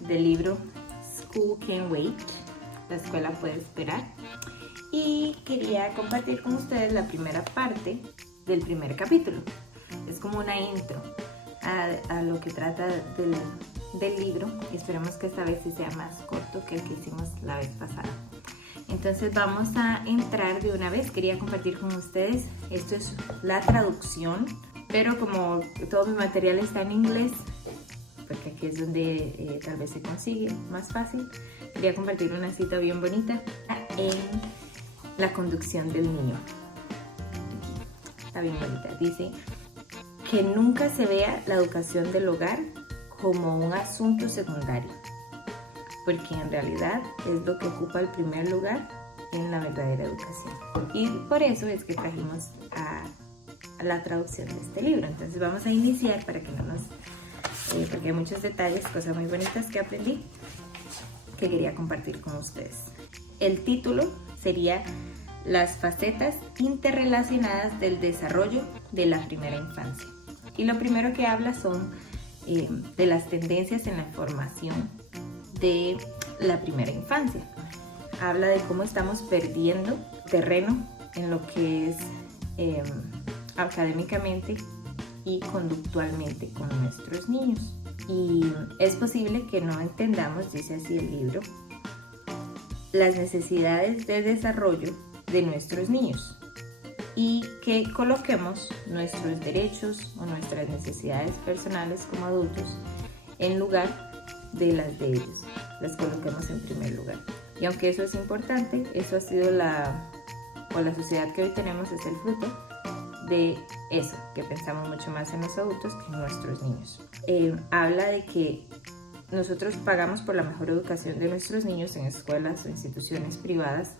del libro School Can't Wait, la escuela puede esperar, y quería compartir con ustedes la primera parte del primer capítulo. Es como una intro a lo que trata del libro, y esperemos que esta vez sí sea más corto que el que hicimos la vez pasada. Entonces vamos a entrar de una vez. Quería compartir con ustedes, esto es la traducción, pero como todo mi material está en inglés, porque aquí es donde tal vez se consigue más fácil, quería compartir una cita bien bonita en la conducción del niño. Aquí, está bien bonita. Dice que nunca se vea la educación del hogar como un asunto secundario, porque en realidad es lo que ocupa el primer lugar en la verdadera educación. Y por eso es que trajimos a la traducción de este libro. Entonces vamos a iniciar para que no nos... porque hay muchos detalles, cosas muy bonitas que aprendí que quería compartir con ustedes. El título sería Las facetas interrelacionadas del desarrollo de la primera infancia. Y lo primero que habla son de las tendencias en la formación de la primera infancia. Habla de cómo estamos perdiendo terreno en lo que es académicamente y conductualmente con nuestros niños. Y es posible que no entendamos, dice así el libro, las necesidades de desarrollo de nuestros niños y que coloquemos nuestros derechos o nuestras necesidades personales como adultos en lugar de las de ellos, las coloquemos en primer lugar. Y aunque eso es importante, eso ha sido la sociedad que hoy tenemos es el fruto de eso, que pensamos mucho más en los adultos que en nuestros niños. Habla de que nosotros pagamos por la mejor educación de nuestros niños en escuelas o instituciones privadas,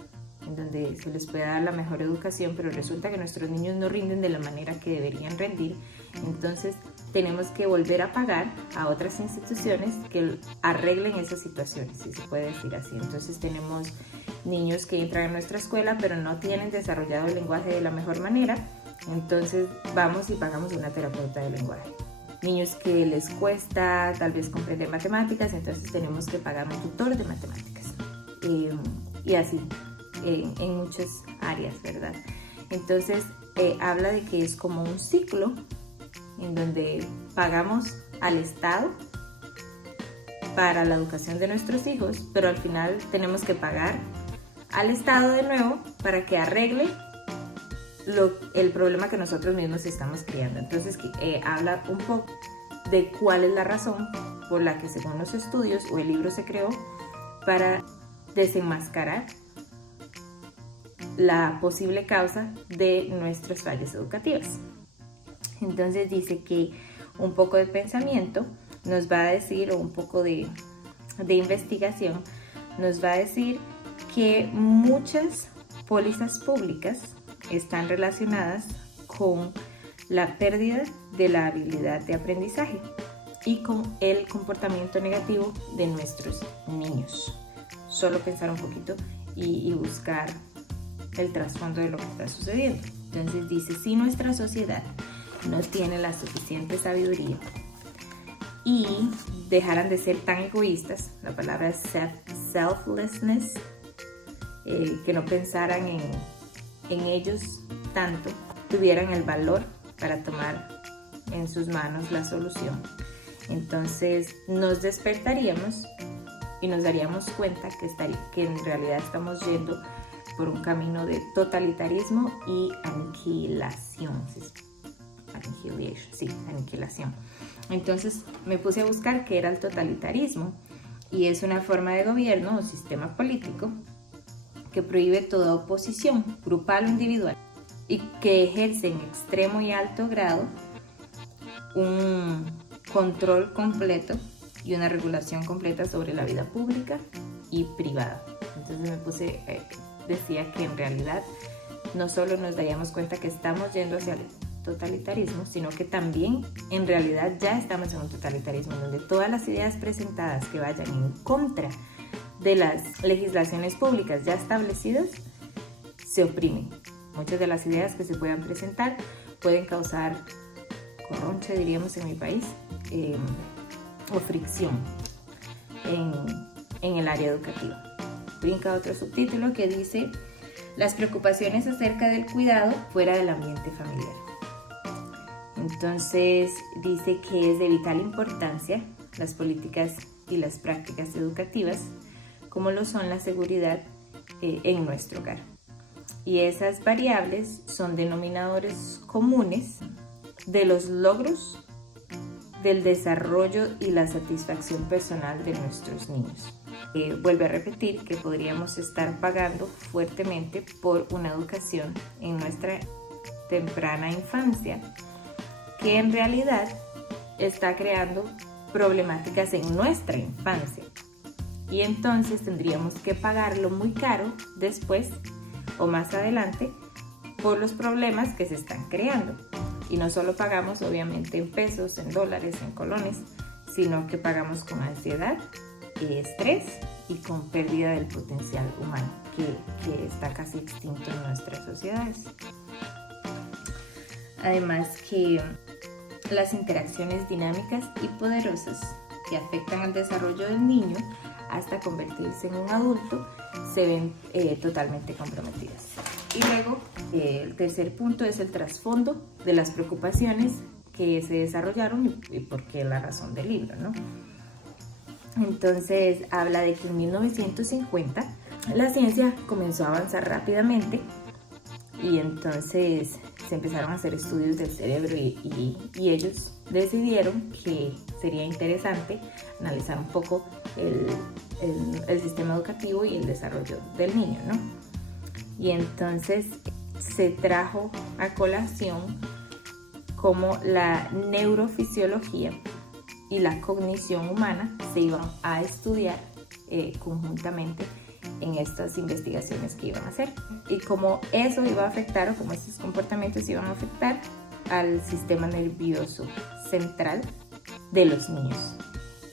en donde se les puede dar la mejor educación, pero resulta que nuestros niños no rinden de la manera que deberían rendir. Entonces tenemos que volver a pagar a otras instituciones que arreglen esas situaciones, si se puede decir así. Entonces tenemos niños que entran a nuestra escuela pero no tienen desarrollado el lenguaje de la mejor manera, entonces vamos y pagamos una terapeuta de lenguaje. Niños que les cuesta tal vez comprender matemáticas, entonces tenemos que pagar un tutor de matemáticas. Y así, en muchas áreas, ¿verdad? Entonces habla de que es como un ciclo en donde pagamos al Estado para la educación de nuestros hijos, pero al final tenemos que pagar al Estado de nuevo para que arregle el problema que nosotros mismos estamos creando. Entonces habla un poco de cuál es la razón por la que según los estudios o el libro se creó para desenmascarar la posible causa de nuestras fallas educativas. Entonces dice que un poco de pensamiento nos va a decir, o un poco de investigación nos va a decir que muchas pólizas públicas están relacionadas con la pérdida de la habilidad de aprendizaje y con el comportamiento negativo de nuestros niños. Solo pensar un poquito y buscar el trasfondo de lo que está sucediendo. Entonces dice, si nuestra sociedad no tiene la suficiente sabiduría y dejaran de ser tan egoístas, la palabra es selflessness, que no pensaran en ellos tanto, tuvieran el valor para tomar en sus manos la solución, entonces nos despertaríamos y nos daríamos cuenta que en realidad estamos yendo por un camino de totalitarismo y aniquilación. Aniquilación. Entonces me puse a buscar qué era el totalitarismo, y es una forma de gobierno o sistema político que prohíbe toda oposición, grupal o individual, y que ejerce en extremo y alto grado un control completo y una regulación completa sobre la vida pública y privada. Entonces decía que en realidad no solo nos daríamos cuenta que estamos yendo hacia el totalitarismo, sino que también en realidad ya estamos en un totalitarismo donde todas las ideas presentadas que vayan en contra de las legislaciones públicas ya establecidas se oprimen. Muchas de las ideas que se puedan presentar pueden causar corronche, diríamos en mi país, o fricción. en el área educativa. Brinca otro subtítulo que dice: las preocupaciones acerca del cuidado fuera del ambiente familiar. Entonces dice que es de vital importancia las políticas y las prácticas educativas, como lo son la seguridad en nuestro hogar. Y esas variables son denominadores comunes de los logros del desarrollo y la satisfacción personal de nuestros niños. Vuelve a repetir que podríamos estar pagando fuertemente por una educación en nuestra temprana infancia que en realidad está creando problemáticas en nuestra infancia, y entonces tendríamos que pagarlo muy caro después o más adelante por los problemas que se están creando. Y no solo pagamos obviamente en pesos, en dólares, en colones, sino que pagamos con ansiedad, estrés y con pérdida del potencial humano que está casi extinto en nuestras sociedades. Además que las interacciones dinámicas y poderosas que afectan al desarrollo del niño hasta convertirse en un adulto se ven totalmente comprometidas. Y luego el tercer punto es el trasfondo de las preocupaciones que se desarrollaron y por qué la razón del libro, ¿no? Entonces habla de que en 1950 la ciencia comenzó a avanzar rápidamente y entonces se empezaron a hacer estudios del cerebro y ellos decidieron que sería interesante analizar un poco el sistema educativo y el desarrollo del niño, ¿no? Y entonces se trajo a colación cómo la neurofisiología y la cognición humana se iban a estudiar conjuntamente en estas investigaciones que iban a hacer, y cómo eso iba a afectar, o cómo estos comportamientos iban a afectar al sistema nervioso central de los niños.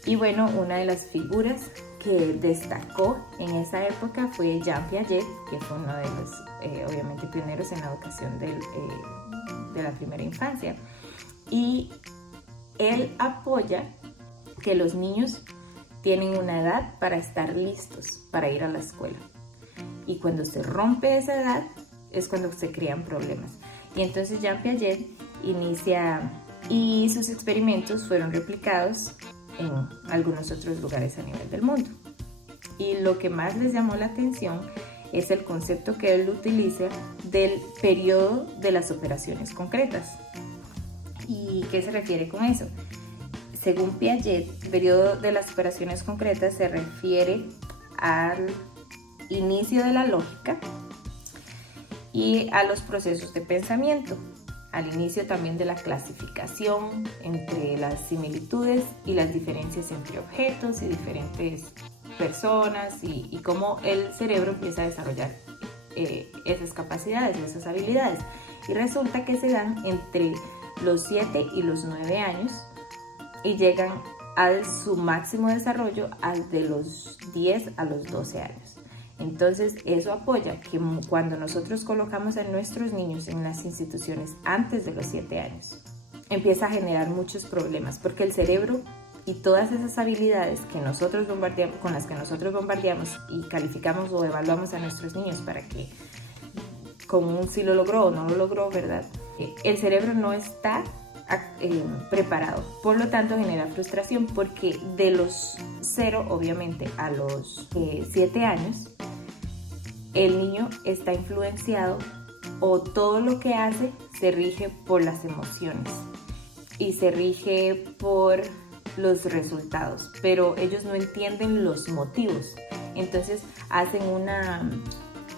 Y bueno, una de las figuras que destacó en esa época fue Jean Piaget, que fue uno de los obviamente pioneros en la educación de la primera infancia, y él apoya que los niños tienen una edad para estar listos para ir a la escuela, y cuando se rompe esa edad es cuando se crean problemas. Y entonces Jean Piaget inicia, y sus experimentos fueron replicados en algunos otros lugares a nivel del mundo. Y lo que más les llamó la atención es el concepto que él utiliza del periodo de las operaciones concretas. ¿Y qué se refiere con eso? Según Piaget, el periodo de las operaciones concretas se refiere al inicio de la lógica y a los procesos de pensamiento, al inicio también de la clasificación entre las similitudes y las diferencias entre objetos y diferentes personas, y cómo el cerebro empieza a desarrollar esas capacidades, esas habilidades. Y resulta que se dan entre los 7 y los 9 años y llegan a su máximo desarrollo de los 10 a los 12 años. Entonces eso apoya que cuando nosotros colocamos a nuestros niños en las instituciones antes de los 7 años, empieza a generar muchos problemas, porque el cerebro y todas esas habilidades que nosotros bombardeamos, con las que nosotros bombardeamos y calificamos o evaluamos a nuestros niños para que con un si lo logró o no lo logró, ¿verdad? El cerebro no está preparado, por lo tanto genera frustración, porque de los 0 obviamente a los 7 años el niño está influenciado, o todo lo que hace se rige por las emociones y se rige por los resultados, pero ellos no entienden los motivos. Entonces hacen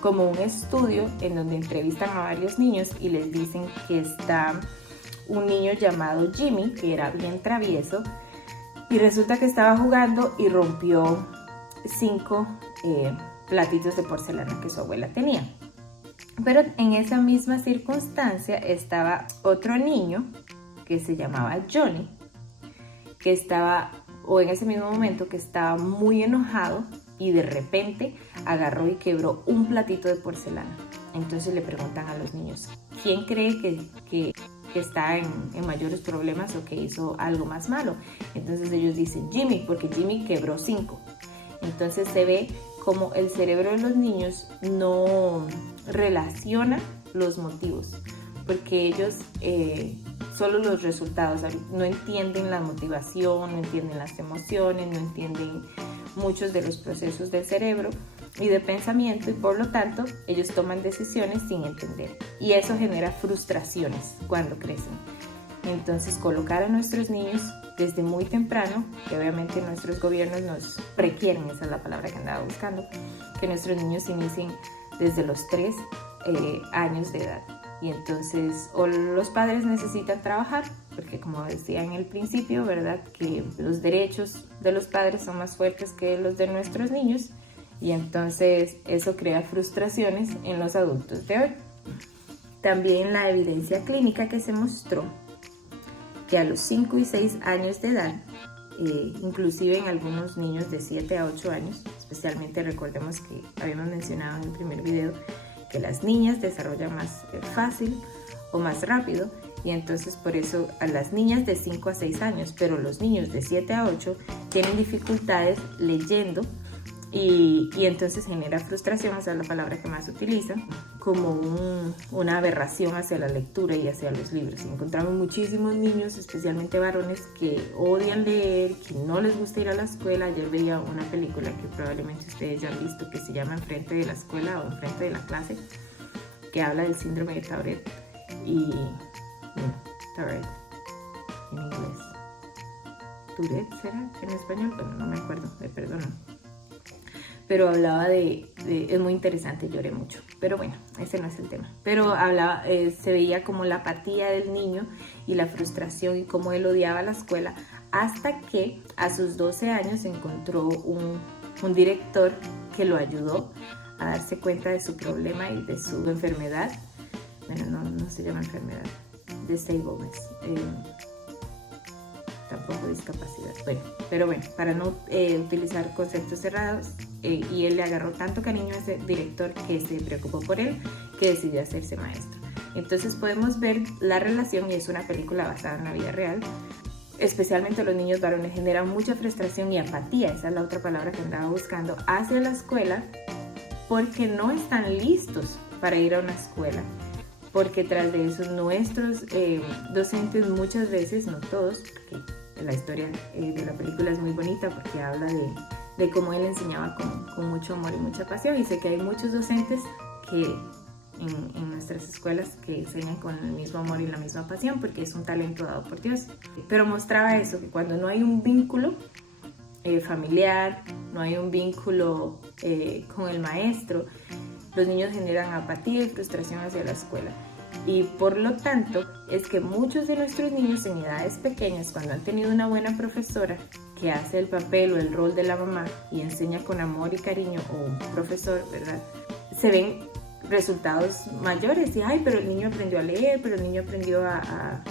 como un estudio en donde entrevistan a varios niños y les dicen que está un niño llamado Jimmy, que era bien travieso, y resulta que estaba jugando y rompió 5 platitos de porcelana que su abuela tenía. Pero en esa misma circunstancia estaba otro niño que se llamaba Johnny, que estaba, o en ese mismo momento, que estaba muy enojado y de repente agarró y quebró un platito de porcelana. Entonces le preguntan a los niños, ¿quién cree que está en mayores problemas o que hizo algo más malo? Entonces ellos dicen Jimmy, porque Jimmy quebró 5. Entonces se ve como el cerebro de los niños no relaciona los motivos, porque ellos solo los resultados, no entienden la motivación, no entienden las emociones, no entienden muchos de los procesos del cerebro y de pensamiento, y por lo tanto ellos toman decisiones sin entender, y eso genera frustraciones cuando crecen. Entonces colocar a nuestros niños desde muy temprano, que obviamente nuestros gobiernos nos requieren, esa es la palabra que andaba buscando, que nuestros niños inicien desde los 3 años de edad. Y entonces o los padres necesitan trabajar, porque como decía en el principio, ¿verdad?, que los derechos de los padres son más fuertes que los de nuestros niños, y entonces eso crea frustraciones en los adultos de hoy. También la evidencia clínica que se mostró que a los 5 y 6 años de edad, inclusive en algunos niños de 7 a 8 años, especialmente recordemos que habíamos mencionado en el primer video que las niñas desarrollan más fácil o más rápido, y entonces por eso a las niñas de 5 a 6 años, pero los niños de 7 a 8 tienen dificultades leyendo, y entonces genera frustración, esa es la palabra que más utilizan, como una aberración hacia la lectura y hacia los libros. Encontramos muchísimos niños, especialmente varones, que odian leer, que no les gusta ir a la escuela. Ayer veía una película que probablemente ustedes ya han visto, que se llama Enfrente de la escuela o Enfrente de la clase, que habla del síndrome de Tourette, y Tourette en inglés. ¿Tourette será en español? Bueno, no me acuerdo, me perdonan. Pero hablaba es muy interesante, lloré mucho, pero bueno, ese no es el tema. Pero hablaba, se veía como la apatía del niño y la frustración y cómo él odiaba la escuela, hasta que a sus 12 años encontró un director que lo ayudó a darse cuenta de su problema y de su enfermedad. Bueno, no se llama enfermedad, disableness, tampoco discapacidad. Bueno, pero bueno, para no utilizar conceptos cerrados, y él le agarró tanto cariño a ese director que se preocupó por él, que decidió hacerse maestro. Entonces podemos ver la relación, y es una película basada en la vida real. Especialmente los niños varones generan mucha frustración y apatía, esa es la otra palabra que andaba buscando, hacia la escuela, porque no están listos para ir a una escuela. Porque tras de eso nuestros docentes muchas veces, no todos, porque la historia de la película es muy bonita porque habla de cómo él enseñaba con mucho amor y mucha pasión, y sé que hay muchos docentes que en nuestras escuelas que enseñan con el mismo amor y la misma pasión, porque es un talento dado por Dios. Pero mostraba eso, que cuando no hay un vínculo familiar, no hay un vínculo con el maestro, los niños generan apatía y frustración hacia la escuela. Y por lo tanto es que muchos de nuestros niños en edades pequeñas, cuando han tenido una buena profesora que hace el papel o el rol de la mamá y enseña con amor y cariño, o un profesor, ¿verdad?, se ven resultados mayores. Y ay, pero el niño aprendió a leer, pero el niño aprendió a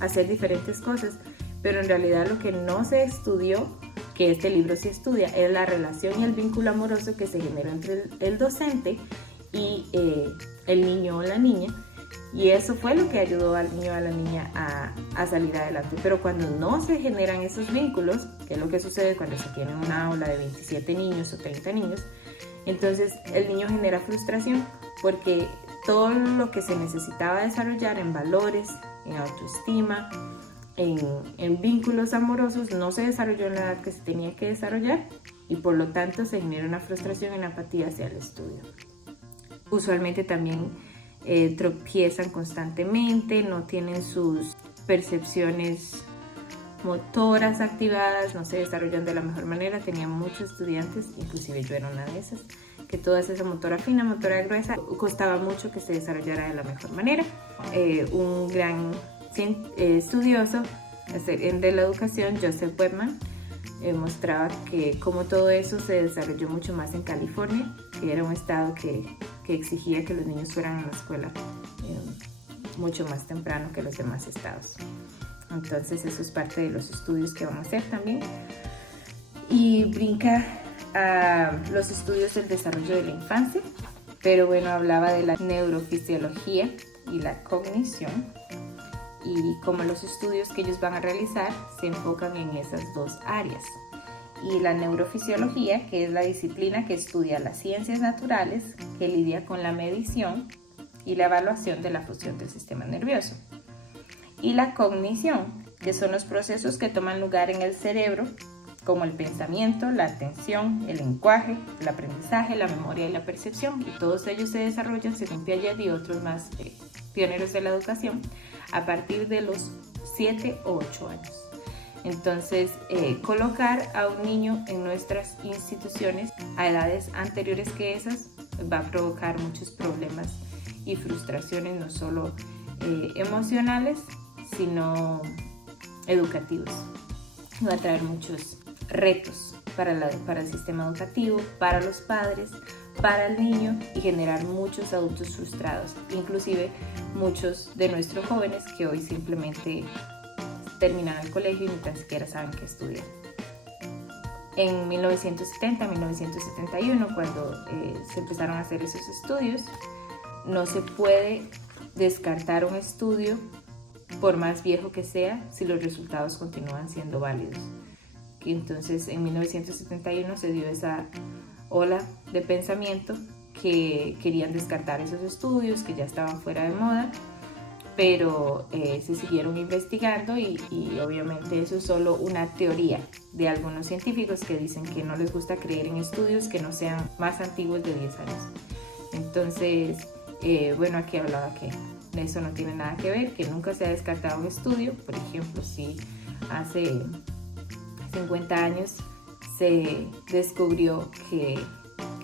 hacer diferentes cosas. Pero en realidad lo que no se estudió, que este libro sí estudia, es la relación y el vínculo amoroso que se genera entre el docente y el niño o la niña. Y eso fue lo que ayudó al niño o a la niña a salir adelante. Pero cuando no se generan esos vínculos, que es lo que sucede cuando se tiene una aula de 27 niños o 30 niños, entonces el niño genera frustración, porque todo lo que se necesitaba desarrollar en valores, en autoestima, en vínculos amorosos, no se desarrolló en la edad que se tenía que desarrollar, y por lo tanto se genera una frustración y una apatía hacia el estudio. Usualmente también tropiezan constantemente, no tienen sus percepciones motoras activadas, no se desarrollan de la mejor manera. Tenía muchos estudiantes, inclusive yo era una de esas, que toda esa motora fina, motora gruesa, costaba mucho que se desarrollara de la mejor manera. Un gran estudioso de la educación, Joseph Webman, mostraba que como todo eso se desarrolló mucho más en California, que era un estado que exigía que los niños fueran a la escuela mucho más temprano que los demás estados. Entonces eso es parte de los estudios que vamos a hacer también. Y brinca a los estudios del desarrollo de la infancia, pero bueno, hablaba de la neurofisiología y la cognición, y como los estudios que ellos van a realizar se enfocan en esas dos áreas. y la neurofisiología, que es la disciplina que estudia las ciencias naturales, que lidia con la medición y la evaluación de la función del sistema nervioso. Y la cognición, que son los procesos que toman lugar en el cerebro, como el pensamiento, la atención, el lenguaje, el aprendizaje, la memoria y la percepción. Y todos ellos se desarrollan, según Piaget y otros más pioneros de la educación, a partir de los 7 o 8 años. Entonces, colocar a un niño en nuestras instituciones a edades anteriores que esas va a provocar muchos problemas y frustraciones, no solo emocionales, sino educativos. Va a traer muchos retos para el sistema educativo, para los padres, para el niño, y generar muchos adultos frustrados, inclusive muchos de nuestros jóvenes que hoy simplemente terminan el colegio y ni tan siquiera saben qué estudiar. En 1970-1971, cuando se empezaron a hacer esos estudios, no se puede descartar un estudio por más viejo que sea si los resultados continúan siendo válidos. Y entonces en 1971 se dio esa ola de pensamiento que querían descartar esos estudios que ya estaban fuera de moda, pero se siguieron investigando y obviamente eso es solo una teoría de algunos científicos que dicen que no les gusta creer en estudios que no sean más antiguos de 10 años. Entonces, bueno, aquí hablaba que eso no tiene nada que ver, que nunca se ha descartado un estudio. Por ejemplo, si hace 50 años se descubrió que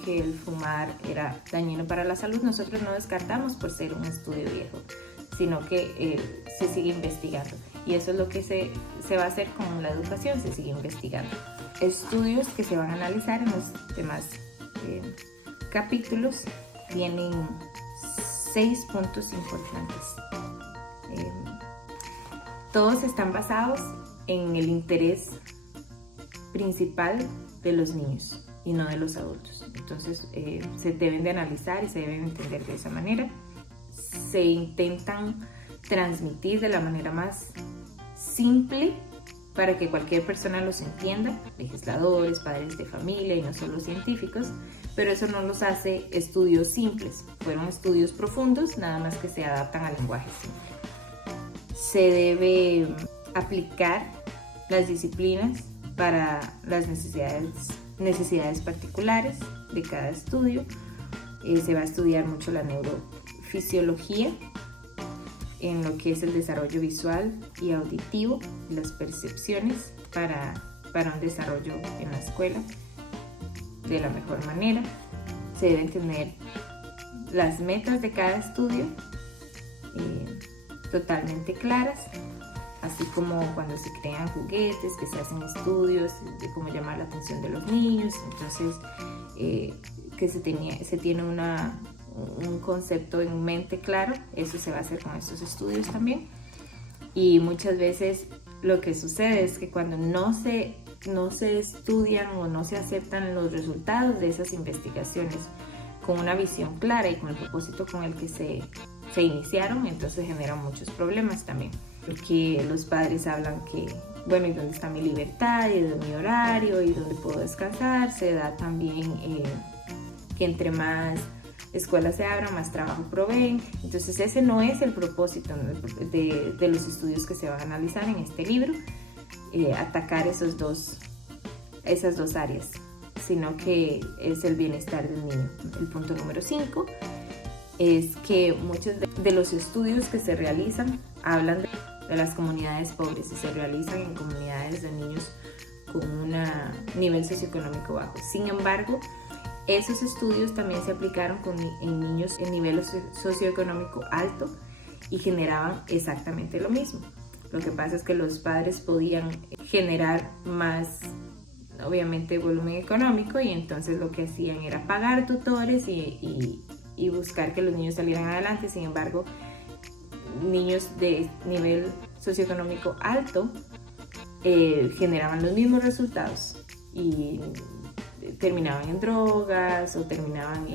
el fumar era dañino para la salud, nosotros no descartamos por ser un estudio viejo, sino que se sigue investigando. Y eso es lo que se va a hacer con la educación, se sigue investigando. Estudios que se van a analizar en los demás capítulos tienen 6 puntos importantes. Todos están basados en el interés principal de los niños y no de los adultos. Entonces se deben de analizar y se deben entender de esa manera. Se intentan transmitir de la manera más simple para que cualquier persona los entienda, legisladores, padres de familia y no solo científicos, pero eso no los hace estudios simples. Fueron estudios profundos, nada más que se adaptan al lenguaje simple. Se debe aplicar las disciplinas para las necesidades particulares de cada estudio. Se va a estudiar mucho la neurofisiología en lo que es el desarrollo visual y auditivo, las percepciones para un desarrollo en la escuela de la mejor manera. Se deben tener las metas de cada estudio totalmente claras, así como cuando se crean juguetes, que se hacen estudios de cómo llamar la atención de los niños. Entonces, que se tiene un concepto en mente claro, eso se va a hacer con estos estudios también. Y muchas veces lo que sucede es que cuando no se estudian o no se aceptan los resultados de esas investigaciones con una visión clara y con el propósito con el que se iniciaron, entonces generan muchos problemas también. Porque los padres hablan que, bueno, ¿y dónde está mi libertad? ¿Y dónde mi horario? ¿Y dónde puedo descansar? Se da también que entre más escuelas se abran, más trabajo proveen. Entonces ese no es el propósito de los estudios que se van a analizar en este libro, atacar esas dos áreas, sino que es el bienestar del niño. El punto número 5 es que muchos de los estudios que se realizan hablan de las comunidades pobres y se realizan en comunidades de niños con un nivel socioeconómico bajo. Sin embargo, esos estudios también se aplicaron en niños en nivel socioeconómico alto y generaban exactamente lo mismo. Lo que pasa es que los padres podían generar más, obviamente, volumen económico, y entonces lo que hacían era pagar tutores y buscar que los niños salieran adelante. Sin embargo, niños de nivel socioeconómico alto generaban los mismos resultados y terminaban en drogas o terminaban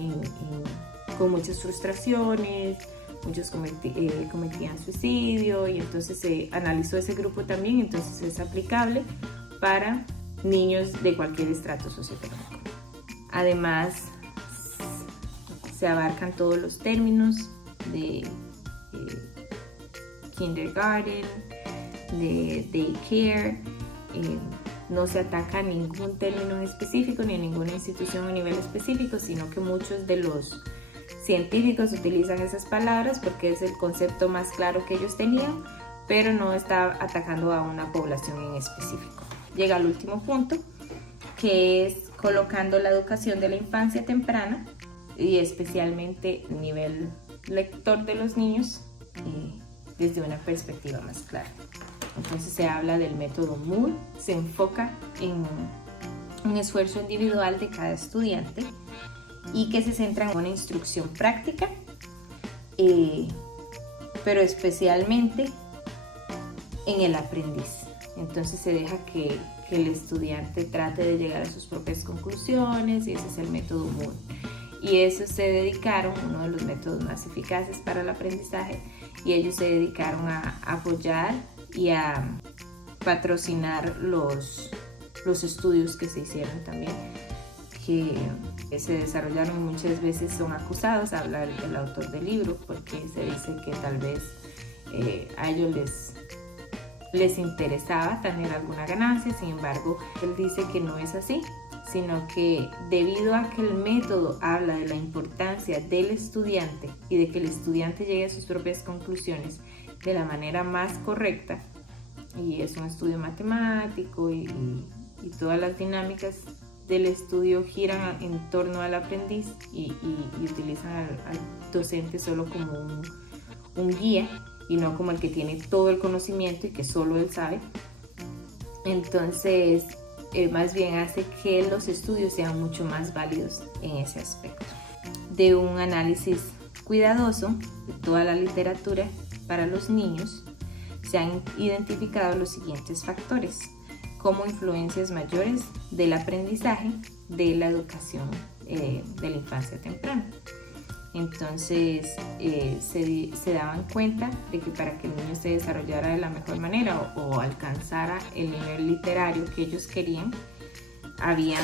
con muchas frustraciones, muchos cometían suicidio, y entonces se analizó ese grupo también. Entonces es aplicable para niños de cualquier estrato socioeconómico. Además, se abarcan todos los términos de kindergarten, de daycare. No se ataca a ningún término en específico ni a ninguna institución a nivel específico, sino que muchos de los científicos utilizan esas palabras porque es el concepto más claro que ellos tenían, pero no está atacando a una población en específico. Llega al último punto, que es colocando la educación de la infancia temprana y especialmente el nivel lector de los niños desde una perspectiva más clara. Entonces se habla del método Moore, se enfoca en un esfuerzo individual de cada estudiante y que se centra en una instrucción práctica, pero especialmente en el aprendiz. Entonces se deja que el estudiante trate de llegar a sus propias conclusiones y ese es el método Moore. Y eso se dedicaron, uno de los métodos más eficaces para el aprendizaje, y ellos se dedicaron a apoyar y a patrocinar los estudios que se hicieron también, que se desarrollaron. Muchas veces son acusados, habla el autor del libro, porque se dice que tal vez a ellos les interesaba tener alguna ganancia. Sin embargo, él dice que no es así, sino que debido a que el método habla de la importancia del estudiante y de que el estudiante llegue a sus propias conclusiones de la manera más correcta, y es un estudio matemático y todas las dinámicas del estudio giran en torno al aprendiz y utilizan al docente solo como un guía y no como el que tiene todo el conocimiento y que solo él sabe. Entonces más bien hace que los estudios sean mucho más válidos en ese aspecto. De un análisis cuidadoso de toda la literatura para los niños, se han identificado los siguientes factores como influencias mayores del aprendizaje de la educación de la infancia temprana. Entonces se daban cuenta de que para que el niño se desarrollara de la mejor manera o alcanzara el nivel literario que ellos querían, habían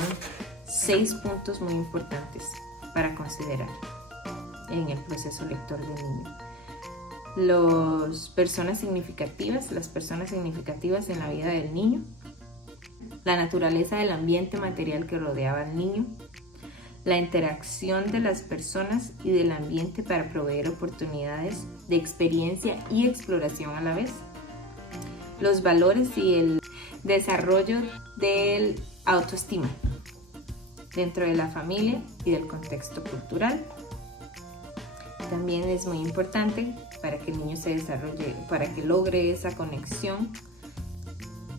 6 puntos muy importantes para considerar en el proceso lector del niño. Las personas significativas en la vida del niño, la naturaleza del ambiente material que rodeaba al niño, la interacción de las personas y del ambiente para proveer oportunidades de experiencia y exploración a la vez, los valores y el desarrollo del autoestima dentro de la familia y del contexto cultural. También es muy importante para que el niño se desarrolle, para que logre esa conexión,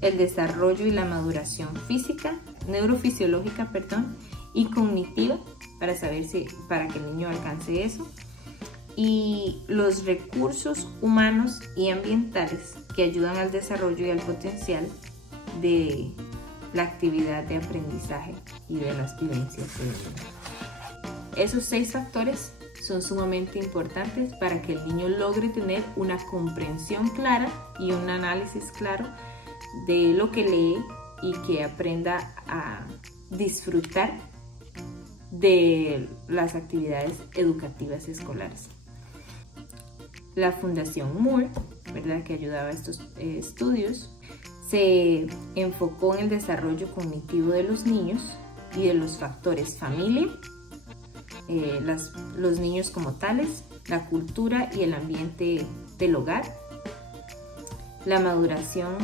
el desarrollo y la maduración física, neurofisiológica, y cognitiva, para que el niño alcance eso, y los recursos humanos y ambientales que ayudan al desarrollo y al potencial de la actividad de aprendizaje y de las vivencias del niño. Esos 6 factores son sumamente importantes para que el niño logre tener una comprensión clara y un análisis claro de lo que lee y que aprenda a disfrutar de las actividades educativas escolares. La Fundación Moore, que ayudaba a estos estudios, se enfocó en el desarrollo cognitivo de los niños y de los factores familia, los niños como tales, la cultura y el ambiente del hogar, la maduración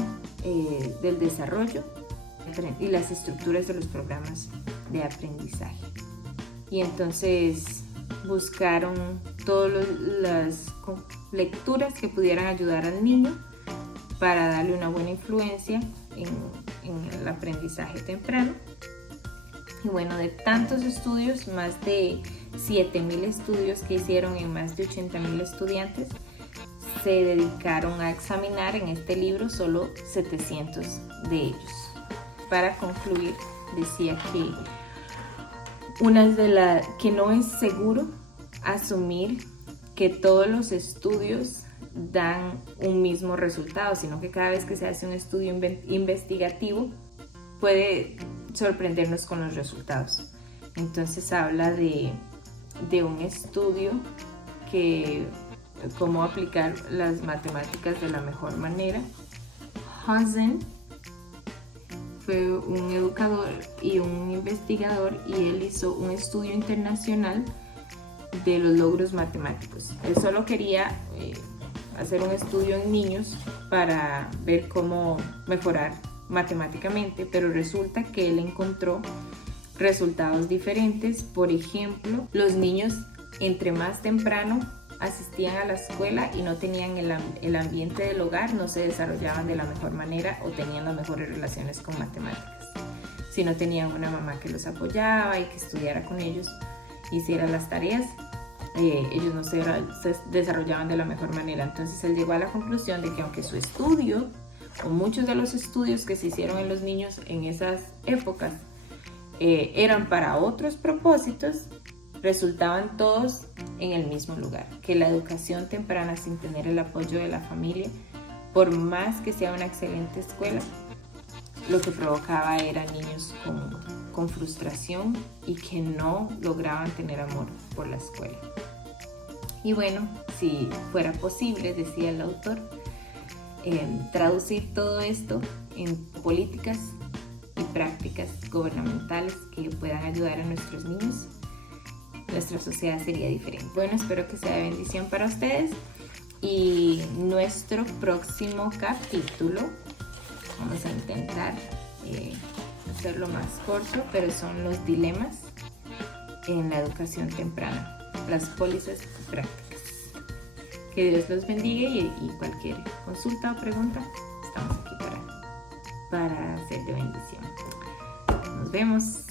del desarrollo y las estructuras de los programas de aprendizaje. Y entonces buscaron todas las lecturas que pudieran ayudar al niño para darle una buena influencia en el aprendizaje temprano. Y bueno, de tantos estudios, más de 7,000 estudios que hicieron en más de 80,000 estudiantes, se dedicaron a examinar en este libro solo 700 de ellos. Para concluir, decía que no es seguro asumir que todos los estudios dan un mismo resultado, sino que cada vez que se hace un estudio investigativo puede sorprendernos con los resultados. Entonces habla de un estudio que cómo aplicar las matemáticas de la mejor manera. Hansen fue un educador y un investigador y él hizo un estudio internacional de los logros matemáticos. Él solo quería hacer un estudio en niños para ver cómo mejorar matemáticamente, pero resulta que él encontró resultados diferentes. Por ejemplo, los niños entre más temprano asistían a la escuela y no tenían el ambiente del hogar, no se desarrollaban de la mejor manera o tenían las mejores relaciones con matemáticas. Si no tenían una mamá que los apoyaba y que estudiara con ellos, hiciera las tareas, ellos no se desarrollaban de la mejor manera. Entonces él llegó a la conclusión de que aunque su estudio o muchos de los estudios que se hicieron en los niños en esas épocas eran para otros propósitos, resultaban todos en el mismo lugar, que la educación temprana sin tener el apoyo de la familia, por más que sea una excelente escuela, lo que provocaba eran niños con frustración y que no lograban tener amor por la escuela. Y bueno, si fuera posible, decía el autor, traducir todo esto en políticas y prácticas gubernamentales que puedan ayudar a nuestros niños, nuestra sociedad sería diferente. Bueno, espero que sea de bendición para ustedes y nuestro próximo capítulo vamos a intentar hacerlo más corto, pero son los dilemas en la educación temprana, las pólizas prácticas. Que Dios los bendiga y cualquier consulta o pregunta, estamos aquí para ser de bendición. Nos vemos.